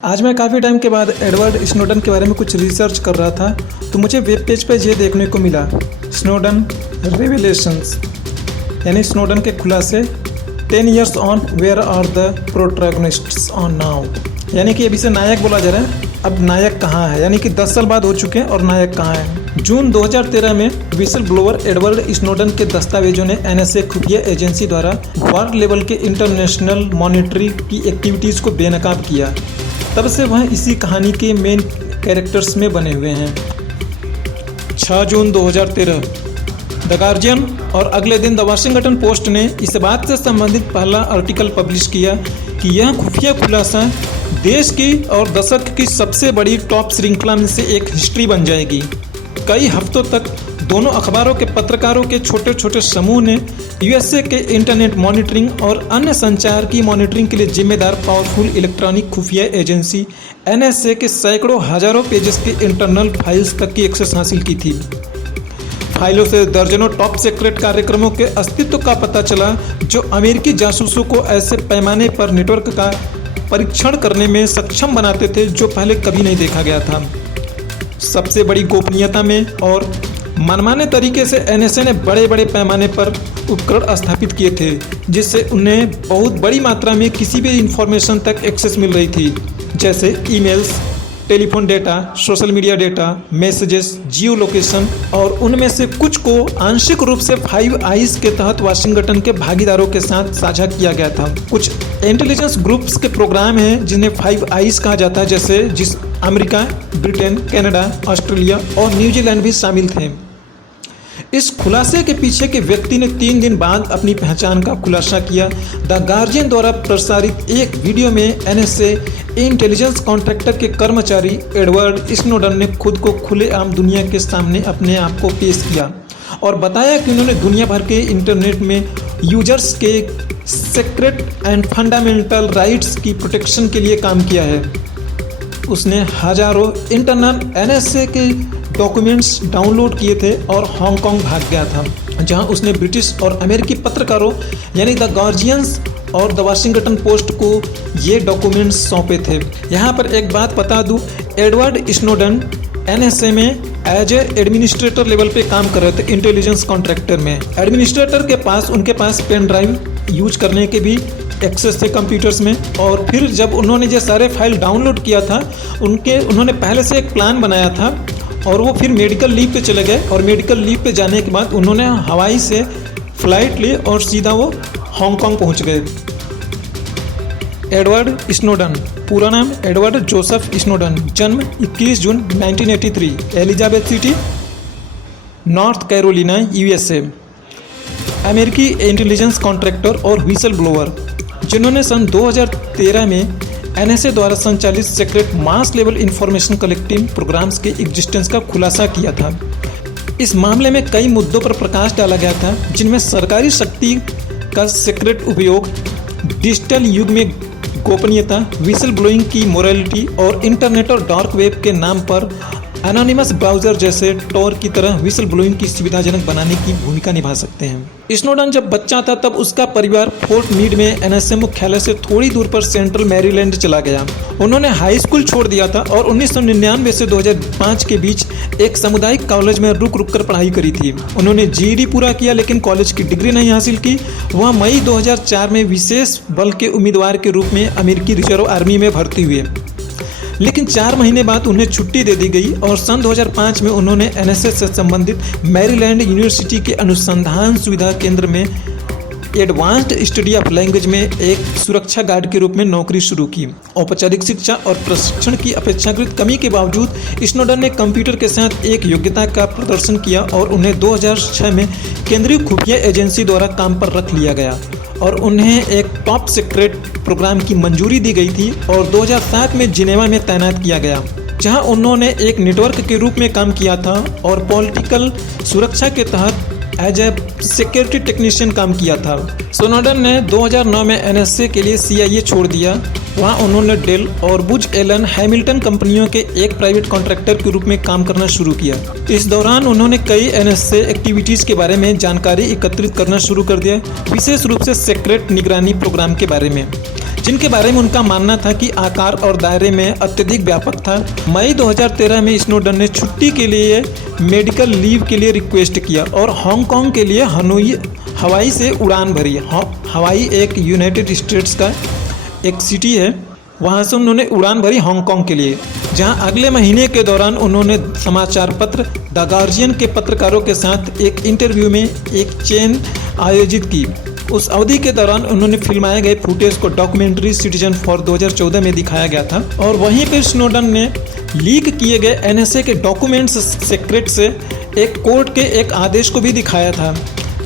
आज मैं काफ़ी टाइम के बाद एडवर्ड स्नोडन के बारे में कुछ रिसर्च कर रहा था तो मुझे वेब पेज पर ये देखने को मिला, स्नोडन रेवलेशंस, यानी स्नोडन के खुलासे 10 years on where are the protagonists on now, यानी कि अभी से नायक बोला जा रहा है, अब नायक कहाँ है, यानी कि 10 साल बाद हो चुके हैं और नायक कहाँ है। जून 2013 में विसल ब्लोअर एडवर्ड स्नोडन के दस्तावेजों ने NSA खुफिया एजेंसी द्वारा वर्ल्ड लेवल के इंटरनेशनल मॉनिटरिंग की एक्टिविटीज़ को बेनकाब किया। तब से वह इसी कहानी के मेन कैरेक्टर्स में बने हुए हैं। 6 जून 2013 द गार्जियन और अगले दिन द वाशिंगटन पोस्ट ने इस बात से संबंधित पहला आर्टिकल पब्लिश किया कि यह खुफिया खुलासा देश की और दशक की सबसे बड़ी टॉप श्रृंखला में से एक हिस्ट्री बन जाएगी। कई हफ्तों तक दोनों अखबारों के पत्रकारों के छोटे छोटे समूह ने USA के इंटरनेट मॉनिटरिंग और अन्य संचार की मॉनिटरिंग के लिए जिम्मेदार पावरफुल इलेक्ट्रॉनिक खुफिया एजेंसी NSA के सैकड़ों हजारों पेजेस के इंटरनल फाइल्स तक की एक्सेस हासिल की थी। फाइलों से दर्जनों टॉप सीक्रेट कार्यक्रमों के अस्तित्व का पता चला जो अमेरिकी जासूसों को ऐसे पैमाने पर नेटवर्क का परीक्षण करने में सक्षम बनाते थे जो पहले कभी नहीं देखा गया था। सबसे बड़ी गोपनीयता में और मनमाने तरीके से NSA ने बड़े बड़े पैमाने पर उपकरण स्थापित किए थे जिससे उन्हें बहुत बड़ी मात्रा में किसी भी इंफॉर्मेशन तक एक्सेस मिल रही थी, जैसे emails, telephone data, social media data, messages, जियो लोकेशन, और उनमें से कुछ को आंशिक रूप से 5 आइज के तहत वाशिंगटन के भागीदारों के साथ साझा किया गया था। कुछ इंटेलिजेंस ग्रुप्स के प्रोग्राम हैं जिन्हें 5 आइज कहा जाता है, जैसे जिस अमेरिका, ब्रिटेन, कनाडा, ऑस्ट्रेलिया और न्यूजीलैंड भी शामिल थे। इस खुलासे के पीछे के व्यक्ति ने 3 दिन बाद अपनी पहचान का खुलासा किया। द गार्जियन द्वारा प्रसारित एक वीडियो में NSA इंटेलिजेंस कॉन्ट्रैक्टर के कर्मचारी एडवर्ड स्नोडन ने खुद को खुलेआम दुनिया के सामने अपने आप को पेश किया और बताया कि उन्होंने दुनिया भर के इंटरनेट में यूजर्स के सीक्रेट एंड फंडामेंटल राइट्स की प्रोटेक्शन के लिए काम किया है। उसने हजारों इंटरनल NSA के डॉक्यूमेंट्स डाउनलोड किए थे और हांगकांग भाग गया था, जहां उसने ब्रिटिश और अमेरिकी पत्रकारों यानी द गार्जियंस और द वाशिंगटन पोस्ट को ये डॉक्यूमेंट्स सौंपे थे। यहाँ पर एक बात बता दूं, एडवर्ड स्नोडन NSA में एज ए एडमिनिस्ट्रेटर लेवल पे काम कर रहे थे, इंटेलिजेंस कॉन्ट्रैक्टर में। एडमिनिस्ट्रेटर के पास उनके पास पेन ड्राइव यूज करने के भी एक्सेस थे कंप्यूटर्स में, और फिर जब उन्होंने ये सारे फाइल डाउनलोड किया था उन्होंने पहले से एक प्लान बनाया था और वो फिर मेडिकल लीव पे चले गए, और मेडिकल लीव पे जाने के बाद उन्होंने हवाई से फ्लाइट ली और सीधा वो हांगकांग पहुंच गए। एडवर्ड स्नोडन, पूरा नाम एडवर्ड जोसेफ स्नोडन, जन्म 21 जून 1983, Elizabeth City, North Carolina, USA। अमेरिकी इंटेलिजेंस कॉन्ट्रैक्टर और व्हिसल ब्लोअर जिन्होंने सन 2013 में NSA द्वारा संचालित secret mass level information collecting programs के एग्जिस्टेंस का खुलासा किया था। इस मामले में कई मुद्दों पर प्रकाश डाला गया था, जिनमें सरकारी शक्ति का सीक्रेट उपयोग, डिजिटल युग में गोपनीयता, विसल ब्लोइंग की मोरालिटी और इंटरनेट और डार्क वेब के नाम पर एनोनिमस ब्राउज़र जैसे टॉर की तरह विसल ब्लोइंग की सुविधाजनक बनाने की भूमिका निभा सकते हैं। स्नोडन जब बच्चा था तब उसका परिवार फोर्ट मीड में NSA मुख्यालय से थोड़ी दूर पर सेंट्रल मैरीलैंड चला गया। उन्होंने हाई स्कूल छोड़ दिया था और 1999 से 2005 के बीच एक सामुदायिक कॉलेज में रुक कर पढ़ाई करी थी। उन्होंने GED पूरा किया लेकिन कॉलेज की डिग्री नहीं हासिल की। वह मई 2004 में विशेष बल के उम्मीदवार के रूप में अमेरिकी रिजर्व आर्मी में भर्ती हुए, लेकिन 4 महीने बाद उन्हें छुट्टी दे दी गई और सन 2005 में उन्होंने NSA से संबंधित मैरीलैंड यूनिवर्सिटी के अनुसंधान सुविधा केंद्र में एडवांस्ड स्टडी ऑफ लैंग्वेज में एक सुरक्षा गार्ड के रूप में नौकरी शुरू की। औपचारिक शिक्षा और प्रशिक्षण की अपेक्षाकृत कमी के बावजूद स्नोडन ने कंप्यूटर के साथ एक योग्यता का प्रदर्शन किया और उन्हें 2006 में केंद्रीय खुफिया एजेंसी द्वारा काम पर रख लिया गया और उन्हें एक टॉप सीक्रेट प्रोग्राम की मंजूरी दी गई थी और 2007 में जिनेवा में तैनात किया गया, जहां उन्होंने एक नेटवर्क के रूप में काम किया था और पॉलिटिकल सुरक्षा के तहत एज ए सिक्योरिटी टेक्नीशियन काम किया था। स्नोडन ने 2009 में NSA के लिए CIA छोड़ दिया। वहाँ उन्होंने डेल और बुज एलन हैमिल्टन कंपनियों के एक प्राइवेट कॉन्ट्रैक्टर के रूप में काम करना शुरू किया। इस दौरान उन्होंने कई NSA एक्टिविटीज़ के बारे में जानकारी एकत्रित करना शुरू कर दिया, विशेष रूप से सीक्रेट निगरानी प्रोग्राम के बारे में, जिनके बारे में उनका मानना था कि आकार और दायरे में अत्यधिक व्यापक था। मई 2013 में स्नोडन ने छुट्टी के लिए मेडिकल लीव के लिए रिक्वेस्ट किया और हांगकांग के लिए हवाई से उड़ान भरी। हवाई एक यूनाइटेड स्टेट्स का एक सिटी है, वहाँ से उन्होंने उड़ान भरी हांगकांग के लिए, जहाँ अगले महीने के दौरान उन्होंने समाचार पत्र द गार्जियन के पत्रकारों के साथ एक इंटरव्यू में एक चेन आयोजित की। उस अवधि के दौरान उन्होंने फिल्माए गए फुटेज को डॉक्यूमेंट्री सिटीजन फॉर 2014 में दिखाया गया था और वहीं पर स्नोडन ने लीक किए गए NSA के डॉक्यूमेंट्स सीक्रेट से एक कोर्ट के एक आदेश को भी दिखाया था,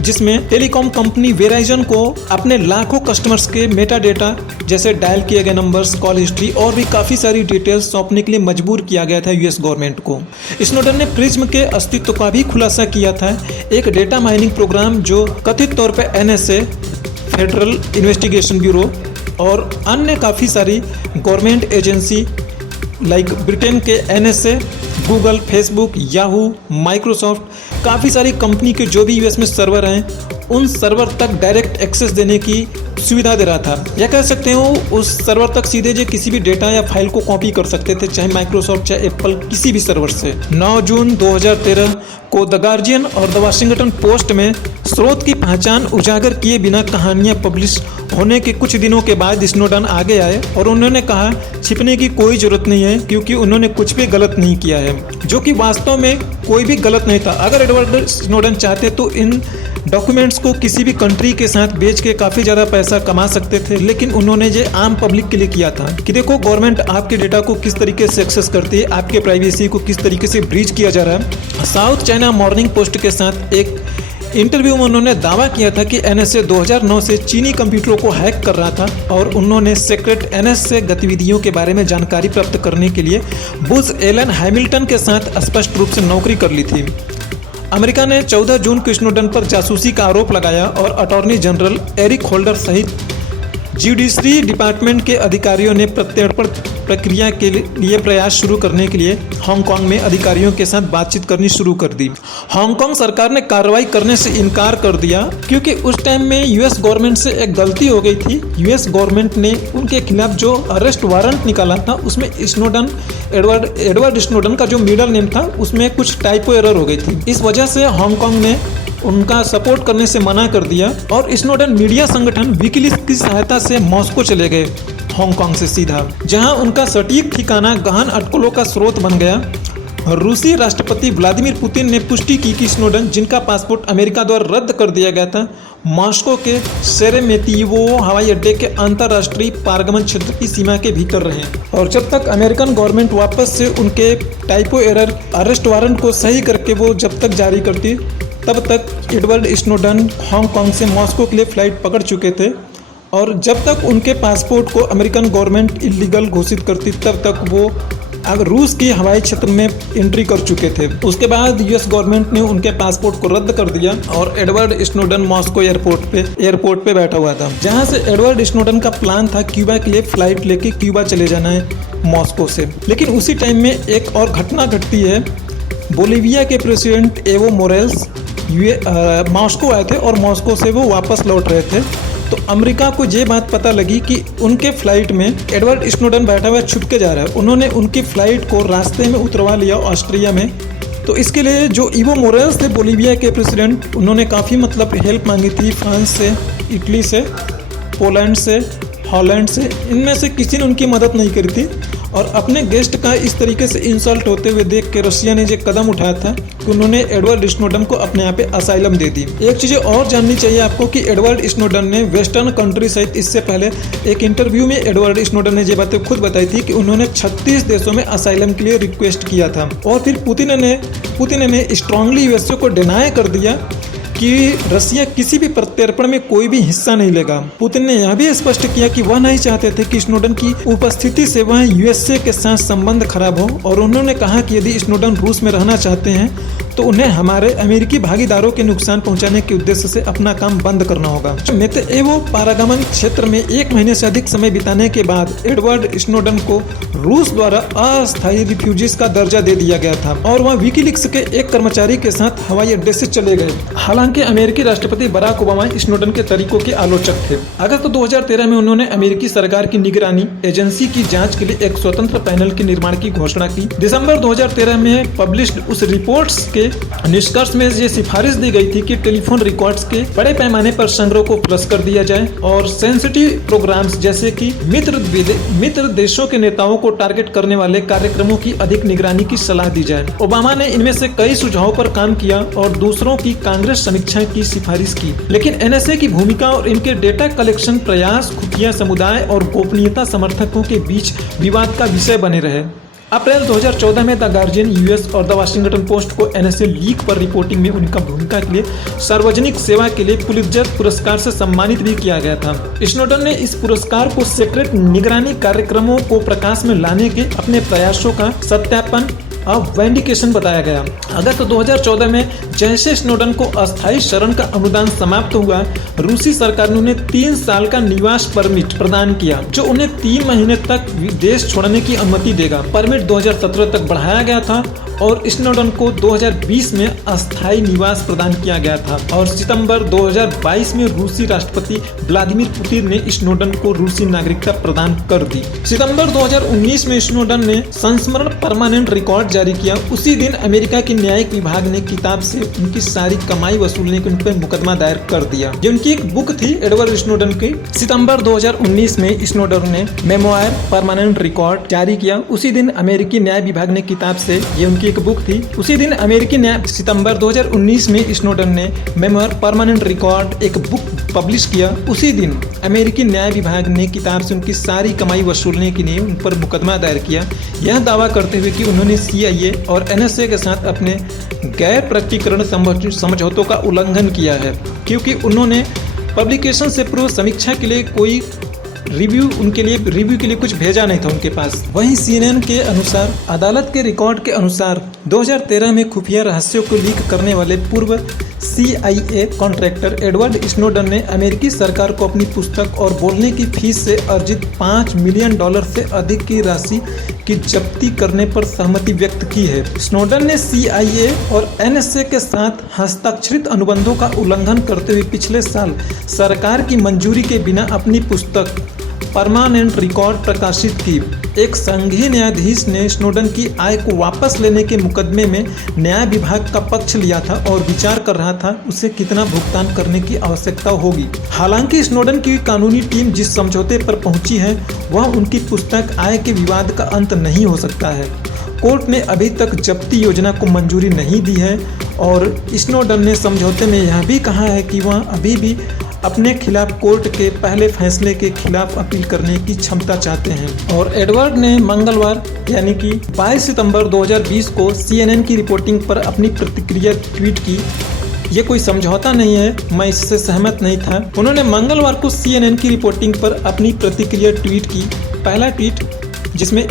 जिसमें टेलीकॉम कंपनी वेराइजन को अपने लाखों कस्टमर्स के मेटा डेटा जैसे डायल किए गए नंबर्स, कॉल हिस्ट्री और भी काफ़ी सारी डिटेल्स सौंपने के लिए मजबूर किया गया था US गवर्नमेंट को। स्नोडन ने प्रिज्म के अस्तित्व का भी खुलासा किया था, एक डेटा माइनिंग प्रोग्राम जो कथित तौर पर NSA, फेडरल इन्वेस्टिगेशन ब्यूरो और अन्य काफ़ी सारी गवर्नमेंट एजेंसी लाइक ब्रिटेन के NSA, Google, Facebook, Yahoo, Microsoft, काफ़ी सारी कंपनी के जो भी US में सर्वर हैं उन सर्वर तक डायरेक्ट एक्सेस देने की सुविधा दे रहा था, या कह सकते हो उस सर्वर तक सीधे जो किसी भी डेटा या फाइल को कॉपी कर सकते थे, चाहे माइक्रोसॉफ्ट चाहे एप्पल, किसी भी सर्वर से। 9 जून 2013 को द गार्जियन और द वाशिंगटन पोस्ट में स्रोत की पहचान उजागर किए बिना कहानियां पब्लिश होने के कुछ दिनों के बाद स्नोडन आगे आए और उन्होंने कहा छिपने की कोई ज़रूरत नहीं है क्योंकि उन्होंने कुछ भी गलत नहीं किया है, जो कि वास्तव में कोई भी गलत नहीं था। अगर एडवर्ड स्नोडन चाहते तो इन डॉक्यूमेंट्स को किसी भी कंट्री के साथ बेच के काफ़ी ज़्यादा पैसा कमा सकते थे, लेकिन उन्होंने ये आम पब्लिक के लिए किया था कि देखो गवर्नमेंट आपके डेटा को किस तरीके से एक्सेस करती है, आपके प्राइवेसी को किस तरीके से ब्रीच किया जा रहा है। साउथ चाइना मॉर्निंग पोस्ट के साथ एक इंटरव्यू में उन्होंने दावा किया था कि NSA 2009 से चीनी कंप्यूटरों को हैक कर रहा था और उन्होंने सीक्रेट NSA गतिविधियों के बारे में जानकारी प्राप्त करने के लिए बुज एलन हैमिल्टन के साथ स्पष्ट रूप से नौकरी कर ली थी। अमेरिका ने 14 जून को स्नोडन पर जासूसी का आरोप लगाया और अटॉर्नी जनरल एरिक होल्डर सहित जुडिशरी डिपार्टमेंट के अधिकारियों ने प्रत्यर्पण प्रक्रिया के लिए प्रयास शुरू करने के लिए हांगकांग में अधिकारियों के साथ बातचीत करनी शुरू कर दी। हांगकांग सरकार ने कार्रवाई करने से इनकार कर दिया क्योंकि उस टाइम में US गवर्नमेंट से एक गलती हो गई थी। US गवर्नमेंट ने उनके खिलाफ जो अरेस्ट वारंट निकाला था उसमें स्नोडन एडवर्ड स्नोडन का जो मिडल नेम था उसमें कुछ टाइपो एरर हो गई थी। इस वजह से हांगकांग ने उनका सपोर्ट करने से मना कर दिया और स्नोडन मीडिया संगठन विकीलीक्स की सहायता से मॉस्को चले गए हांगकांग से सीधा, जहां उनका सटीक ठिकाना गहन अटकलों का स्रोत बन गया। रूसी राष्ट्रपति व्लादिमीर पुतिन ने पुष्टि की कि स्नोडन, जिनका पासपोर्ट अमेरिका द्वारा रद्द कर दिया गया था, मॉस्को के शेरेमेतिवो हवाई अड्डे के अंतर्राष्ट्रीय पारगमन क्षेत्र की सीमा के भीतर रहे और जब तक अमेरिकन गवर्नमेंट वापस से उनके टाइपो एरर अरेस्ट वारंट को सही करके वो जब तक जारी करती तब तक एडवर्ड स्नोडन हांगकांग से मॉस्को के लिए फ़्लाइट पकड़ चुके थे और जब तक उनके पासपोर्ट को अमेरिकन गवर्नमेंट इलीगल घोषित करती तब तक वो रूस की हवाई क्षेत्र में एंट्री कर चुके थे। उसके बाद US गवर्नमेंट ने उनके पासपोर्ट को रद्द कर दिया और एडवर्ड स्नोडन मॉस्को एयरपोर्ट पे बैठा हुआ था, जहां से एडवर्ड स्नोडन का प्लान था क्यूबा के लिए फ़्लाइट लेके क्यूबा चले जाना है मॉस्को से। लेकिन उसी टाइम में एक और घटना घटती है। बोलिविया के प्रेसिडेंट एवो मोरेल्स मॉस्को आए थे और मॉस्को से वो वापस लौट रहे थे, तो अमेरिका को ये बात पता लगी कि उनके फ़्लाइट में एडवर्ड स्नोडन बैठा हुआ छुप के जा रहा है। उन्होंने उनकी फ़्लाइट को रास्ते में उतरवा लिया ऑस्ट्रिया में। तो इसके लिए जो एवो मोरेल्स थे बोलिविया के प्रेसिडेंट, उन्होंने काफ़ी हेल्प मांगी थी फ्रांस से, इटली से, पोलैंड से, हॉलैंड से। इनमें से किसी ने उनकी मदद नहीं करी थी और अपने गेस्ट का इस तरीके से इंसल्ट होते हुए देख के रशिया ने ये कदम उठाया था कि उन्होंने एडवर्ड स्नोडन को अपने यहाँ पे असाइलम दे दी। एक चीज़ और जाननी चाहिए आपको कि एडवर्ड स्नोडन ने वेस्टर्न कंट्री सहित इससे पहले एक इंटरव्यू में एडवर्ड स्नोडन ने ये बातें खुद बताई थी कि उन्होंने 36 देशों में असाइलम के लिए रिक्वेस्ट किया था और फिर पुतिन ने स्ट्रांगली USA को डिनाई कर दिया कि रसिया किसी भी प्रत्यर्पण में कोई भी हिस्सा नहीं लेगा। पुतिन ने यह भी स्पष्ट किया कि वह नहीं चाहते थे कि स्नोडन की उपस्थिति से वह USA के साथ संबंध खराब हो और उन्होंने कहा कि यदि स्नोडन रूस में रहना चाहते हैं तो उन्हें हमारे अमेरिकी भागीदारों के नुकसान पहुंचाने के उद्देश्य से अपना काम बंद करना होगा। मेतेओ पारगमन क्षेत्र में 1 महीने से अधिक समय बिताने के बाद एडवर्ड स्नोडन को रूस द्वारा अस्थायी रिफ्यूजीज का दर्जा दे दिया गया था और वह विकीलीक्स के एक कर्मचारी के साथ हवाई अड्डे से चले गए। हालांकि अमेरिकी राष्ट्रपति बराक ओबामा स्नोडन के तरीकों के आलोचक थे। अगस्त 2013 में उन्होंने अमेरिकी सरकार की निगरानी एजेंसी की जांच के लिए एक स्वतंत्र पैनल के निर्माण की घोषणा की। दिसंबर 2013 में पब्लिश्ड उस रिपोर्ट्स के निष्कर्ष में ये सिफारिश दी गई थी कि टेलीफोन रिकॉर्ड्स के बड़े पैमाने पर संग्रह को फ्लश कर दिया जाए और सेंसिटिव प्रोग्राम्स जैसे कि मित्र देशों के नेताओं को टारगेट करने वाले कार्यक्रमों की अधिक निगरानी की सलाह दी जाए। ओबामा ने इनमें से कई सुझावों पर काम किया और दूसरों की कांग्रेस समीक्षा की सिफारिश की, लेकिन एनएसए की भूमिका और इनके डेटा कलेक्शन प्रयास खुफिया समुदाय और गोपनीयता समर्थकों के बीच विवाद का विषय बने रहे। अप्रैल 2014 में द गार्जियन यूएस और द वाशिंगटन पोस्ट को एनएसए लीक पर रिपोर्टिंग में उनका भूमिका के लिए सार्वजनिक सेवा के लिए पुलित्जर पुरस्कार से सम्मानित भी किया गया था। स्नोडन ने इस पुरस्कार को सीक्रेट निगरानी कार्यक्रमों को प्रकाश में लाने के अपने प्रयासों का सत्यापन वेंडिकेशन बताया गया। अगस्त 2014 में जैसे स्नोडन को अस्थायी शरण का अनुदान समाप्त हुआ, रूसी सरकार ने उन्हें 3 साल का निवास परमिट प्रदान किया जो उन्हें 3 महीने तक देश छोड़ने की अनुमति देगा। परमिट 2017 तक बढ़ाया गया था और स्नोडन को 2020 में अस्थायी निवास प्रदान किया गया था और सितंबर 2022 में रूसी राष्ट्रपति व्लादिमीर पुतिन ने स्नोडन को रूसी नागरिकता प्रदान कर दी। सितंबर 2019 में स्नोडन ने संस्मरण परमानेंट रिकॉर्ड जारी किया। उसी दिन अमेरिका की न्यायिक विभाग ने किताब से उनकी सारी कमाई वसूलने के उन पर मुकदमा दायर कर दिया। जो उनकी एक बुक थी एडवर्ड स्नोडन की। सितंबर 2019 में स्नोडन ने मेमोयर परमानेंट रिकॉर्ड जारी किया। उसी दिन अमेरिकी न्याय विभाग ने किताब से, ये उनकी एक बुक थी, उसी दिन अमेरिकी न्याय सितंबर 2019 में स्नोडन ने मेमोयर परमानेंट रिकॉर्ड एक बुक पब्लिश किया। उसी दिन अमेरिकी न्याय विभाग ने किताब से उनकी सारी कमाई वसूलने के लिए उन पर मुकदमा दायर किया, यह दावा करते हुए कि उन्होंने CIA और NSA के साथ अपने गैर प्रकटीकरण समझौतों का उल्लंघन किया है क्योंकि उन्होंने पब्लिकेशन से पूर्व समीक्षा के लिए कोई रिव्यू के लिए कुछ भेजा नहीं था उनके पास। वहीं CNN के अनुसार अदालत के रिकॉर्ड के अनुसार 2013 में खुफिया रहस्यों को लीक करने वाले पूर्व CIA कॉन्ट्रैक्टर एडवर्ड स्नोडन ने अमेरिकी सरकार को अपनी पुस्तक और बोलने की फीस से अर्जित $5 मिलियन से अधिक की राशि की जब्ती करने पर सहमति व्यक्त की है। स्नोडन ने CIA और NSA के साथ हस्ताक्षरित अनुबंधों का उल्लंघन करते हुए पिछले साल सरकार की मंजूरी के बिना अपनी पुस्तक परमानेंट रिकॉर्ड प्रकाशित की। एक संघीय न्यायाधीश ने स्नोडन की आय को वापस लेने के मुकदमे में न्याय विभाग का पक्ष लिया था और विचार कर रहा था उसे कितना भुगतान करने की आवश्यकता होगी। हालांकि स्नोडन की कानूनी टीम जिस समझौते पर पहुंची है वह उनकी पुस्तक आय के विवाद का अंत नहीं हो सकता है। कोर्ट ने अभी तक जब्ती योजना को मंजूरी नहीं दी है और स्नोडन ने समझौते में यह भी कहा है कि वह अभी भी अपने खिलाफ कोर्ट के पहले फैसले के खिलाफ अपील करने की क्षमता चाहते हैं। और एडवर्ड ने मंगलवार यानी कि 22 सितंबर 2020 को CNN की रिपोर्टिंग पर अपनी प्रतिक्रिया ट्वीट की। ये कोई समझौता नहीं है, मैं इससे सहमत नहीं था। उन्होंने मंगलवार को CNN की रिपोर्टिंग पर अपनी प्रतिक्रिया ट्वीट की। पहला ट्वीट जिसमें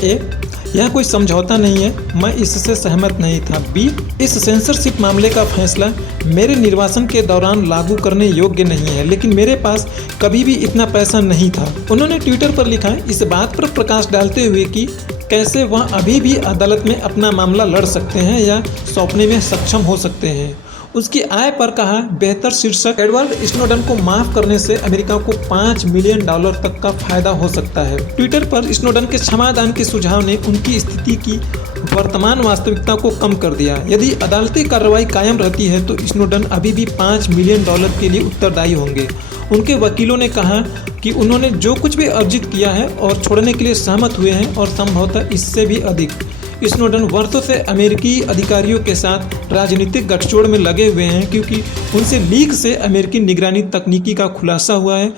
यह कोई समझौता नहीं है, मैं इससे सहमत नहीं था। B, इस सेंसरशिप मामले का फैसला मेरे निर्वासन के दौरान लागू करने योग्य नहीं है, लेकिन मेरे पास कभी भी इतना पैसा नहीं था। उन्होंने ट्विटर पर लिखा इस बात पर प्रकाश डालते हुए कि कैसे वह अभी भी अदालत में अपना मामला लड़ सकते हैं या सौंपने में सक्षम हो सकते हैं। उसकी आय पर कहा बेहतर शीर्षक एडवर्ड स्नोडन को माफ करने से अमेरिका को $5 मिलियन तक का फायदा हो सकता है। ट्विटर पर स्नोडन के क्षमादान के सुझाव ने उनकी स्थिति की वर्तमान वास्तविकता को कम कर दिया। यदि अदालती कार्रवाई कायम रहती है तो स्नोडन अभी भी $5 मिलियन के लिए उत्तरदायी होंगे। उनके वकीलों ने कहा कि उन्होंने जो कुछ भी अर्जित किया है और छोड़ने के लिए सहमत हुए हैं और संभवतः इससे भी अधिक। स्नोडन वर्षों से अमेरिकी अधिकारियों के साथ राजनीतिक गठजोड़ में लगे हुए हैं क्योंकि उनसे लीक से अमेरिकी निगरानी तकनीकी का खुलासा हुआ है।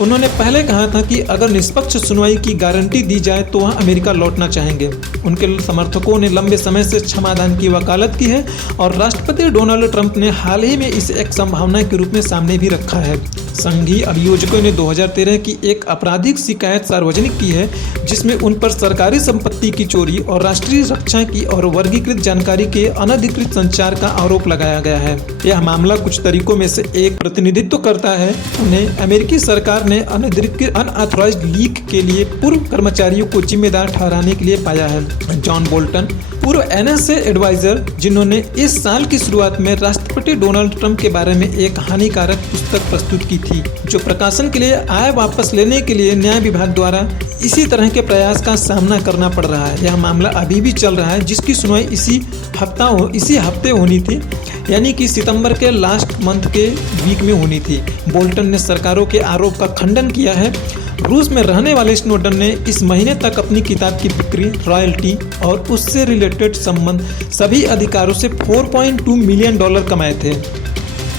उन्होंने पहले कहा था कि अगर निष्पक्ष सुनवाई की गारंटी दी जाए तो वह अमेरिका लौटना चाहेंगे। उनके समर्थकों ने लंबे समय से क्षमादान की वकालत की है और राष्ट्रपति डोनाल्ड ट्रंप ने हाल ही में इसे एक संभावना के रूप में सामने भी रखा है। संघीय अभियोजकों ने 2013 की एक आपराधिक शिकायत सार्वजनिक की है जिसमें उन पर सरकारी संपत्ति की चोरी और राष्ट्रीय रक्षा की और वर्गीकृत जानकारी के अनधिकृत संचार का आरोप लगाया गया है। यह मामला कुछ तरीकों में से एक प्रतिनिधित्व करता है। उन्हें अमेरिकी सरकार ने अनऑथराइज्ड लीक के लिए पूर्व कर्मचारियों को जिम्मेदार ठहराने के लिए पाया है। जॉन बोल्टन, पूर्व NSA एडवाइजर, जिन्होंने इस साल की शुरुआत में राष्ट्रपति डोनाल्ड ट्रंप के बारे में एक हानिकारक पुस्तक प्रस्तुत की थी, जो प्रकाशन के लिए आय वापस लेने के लिए न्याय विभाग द्वारा इसी तरह के प्रयास का सामना करना पड़ रहा है। यह मामला अभी भी चल रहा है, जिसकी सुनवाई इसी हफ्ते होनी थी, यानी कि सितंबर के लास्ट मंथ के वीक में होनी थी। बोल्टन ने सरकारों के आरोप का खंडन किया है। रूस में रहने वाले स्नोडन ने इस महीने तक अपनी किताब की बिक्री, रॉयल्टी और उससे रिलेटेड संबंध सभी अधिकारों से $4.2 मिलियन कमाए थे।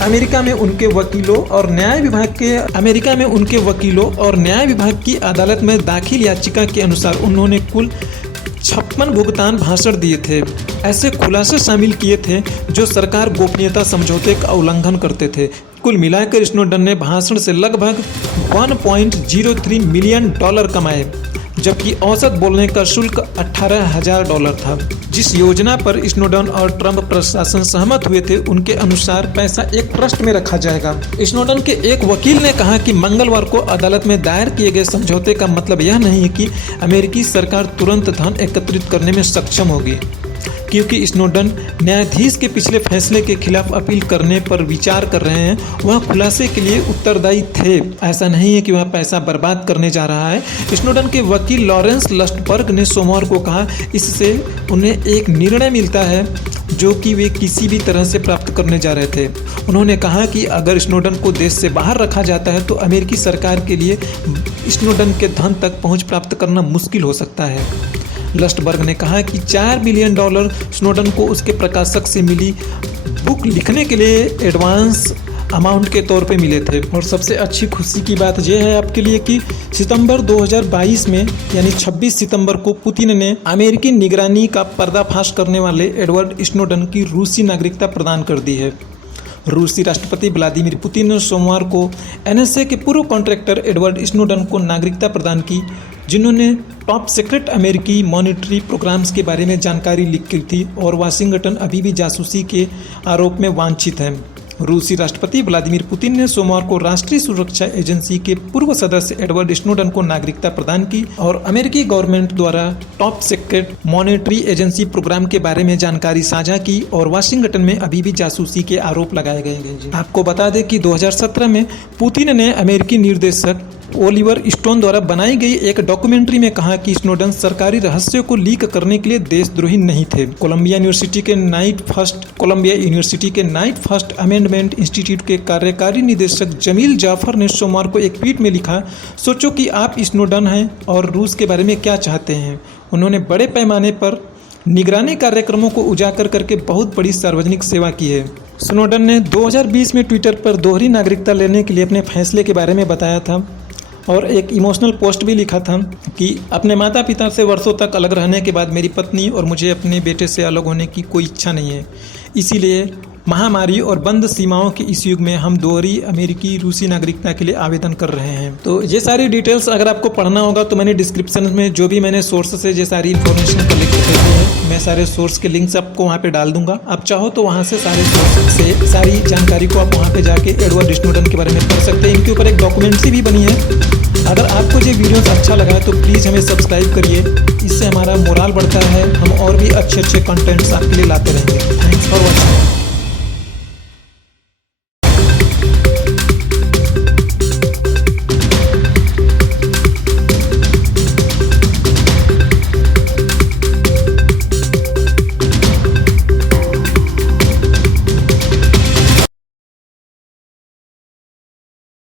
अमेरिका में उनके वकीलों और न्याय विभाग की अदालत में दाखिल याचिका के अनुसार उन्होंने कुल 56 भुगतान भाषण दिए थे। ऐसे खुलासे शामिल किए थे जो सरकार गोपनीयता समझौते का उल्लंघन करते थे। कुल मिलाकर स्नोडन ने भाषण से लगभग $1.03 मिलियन कमाए, जबकि औसत बोलने का शुल्क $18,000 था। जिस योजना पर स्नोडन और ट्रंप प्रशासन सहमत हुए थे, उनके अनुसार पैसा एक ट्रस्ट में रखा जाएगा। स्नोडन के एक वकील ने कहा कि मंगलवार को अदालत में दायर किए गए समझौते का मतलब यह नहीं है कि अमेरिकी सरकार तुरंत धन एकत्रित करने में सक्षम होगी, क्योंकि स्नोडन न्यायाधीश के पिछले फैसले के खिलाफ अपील करने पर विचार कर रहे हैं। वह खुलासे के लिए उत्तरदायी थे। ऐसा नहीं है कि वह पैसा बर्बाद करने जा रहा है। स्नोडन के वकील लॉरेंस लस्टबर्ग ने सोमवार को कहा, इससे उन्हें एक निर्णय मिलता है जो कि वे किसी भी तरह से प्राप्त करने जा रहे थे। उन्होंने कहा कि अगर स्नोडन को देश से बाहर रखा जाता है तो अमेरिकी सरकार के लिए स्नोडन के धन तक पहुँच प्राप्त करना मुश्किल हो सकता है। लस्टबर्ग ने कहा कि $4 मिलियन स्नोडन को उसके प्रकाशक से मिली बुक लिखने के लिए एडवांस अमाउंट के तौर पे मिले थे। और सबसे अच्छी खुशी की बात यह है आपके लिए कि सितंबर 2022 में यानी 26 सितंबर को पुतिन ने अमेरिकी निगरानी का पर्दाफाश करने वाले एडवर्ड स्नोडन की रूसी नागरिकता प्रदान कर दी है। रूसी राष्ट्रपति व्लादिमीर पुतिन ने सोमवार को NSA के पूर्व कॉन्ट्रैक्टर एडवर्ड स्नोडन को नागरिकता प्रदान की, जिन्होंने टॉप सीक्रेट अमेरिकी मॉनिटरी प्रोग्राम्स के बारे में जानकारी लीक की थी और वाशिंगटन अभी भी जासूसी के आरोप में वांछित है। रूसी राष्ट्रपति व्लादिमीर पुतिन ने सोमवार को राष्ट्रीय सुरक्षा एजेंसी के पूर्व सदस्य एडवर्ड स्नोडन को नागरिकता प्रदान की और अमेरिकी गवर्नमेंट द्वारा top secret monitory agency program के बारे में जानकारी साझा की और वाशिंगटन में अभी भी जासूसी के आरोप लगाए गए हैं। आपको बता दें कि 2017 में पुतिन ने अमेरिकी निर्देशक ओलिवर स्टोन द्वारा बनाई गई एक डॉक्यूमेंट्री में कहा कि स्नोडन सरकारी रहस्यों को लीक करने के लिए देशद्रोही नहीं थे। कोलंबिया यूनिवर्सिटी के नाइट फर्स्ट अमेंडमेंट इंस्टीट्यूट के कार्यकारी निदेशक जमील जाफर ने सोमवार को एक ट्वीट में लिखा, सोचो कि आप स्नोडन हैं और रूस के बारे में क्या चाहते हैं। उन्होंने बड़े पैमाने पर निगरानी कार्यक्रमों को उजागर करके बहुत बड़ी सार्वजनिक सेवा की है। स्नोडन ने 2020 में ट्विटर पर दोहरी नागरिकता लेने के लिए अपने फैसले के बारे में बताया था और एक इमोशनल पोस्ट भी लिखा था कि अपने माता पिता से वर्षों तक अलग रहने के बाद मेरी पत्नी और मुझे अपने बेटे से अलग होने की कोई इच्छा नहीं है। इसीलिए महामारी और बंद सीमाओं के इस युग में हम दोहरी अमेरिकी रूसी नागरिकता के लिए आवेदन कर रहे हैं। तो ये सारी डिटेल्स अगर आपको पढ़ना होगा तो मैंने डिस्क्रिप्शन में जो भी मैंने सोर्स से ये सारी इन्फॉर्मेशन कलेक्ट की है, मैं सारे सोर्स के लिंक्स आपको वहाँ पे डाल दूंगा। आप चाहो तो वहाँ से सारे सोर्स से सारी जानकारी को आप वहाँ पे जाके एडवर्ड स्नोडन के बारे में पढ़ सकते हैं। इनके ऊपर एक डॉक्यूमेंट्री भी बनी है। अगर आपको ये वीडियोस अच्छा लगा है तो प्लीज़ हमें सब्सक्राइब करिए, इससे हमारा मोराल बढ़ता है। हम और भी अच्छे कंटेंट्स आपके लिए लाते रहेंगे। Thanks for watching.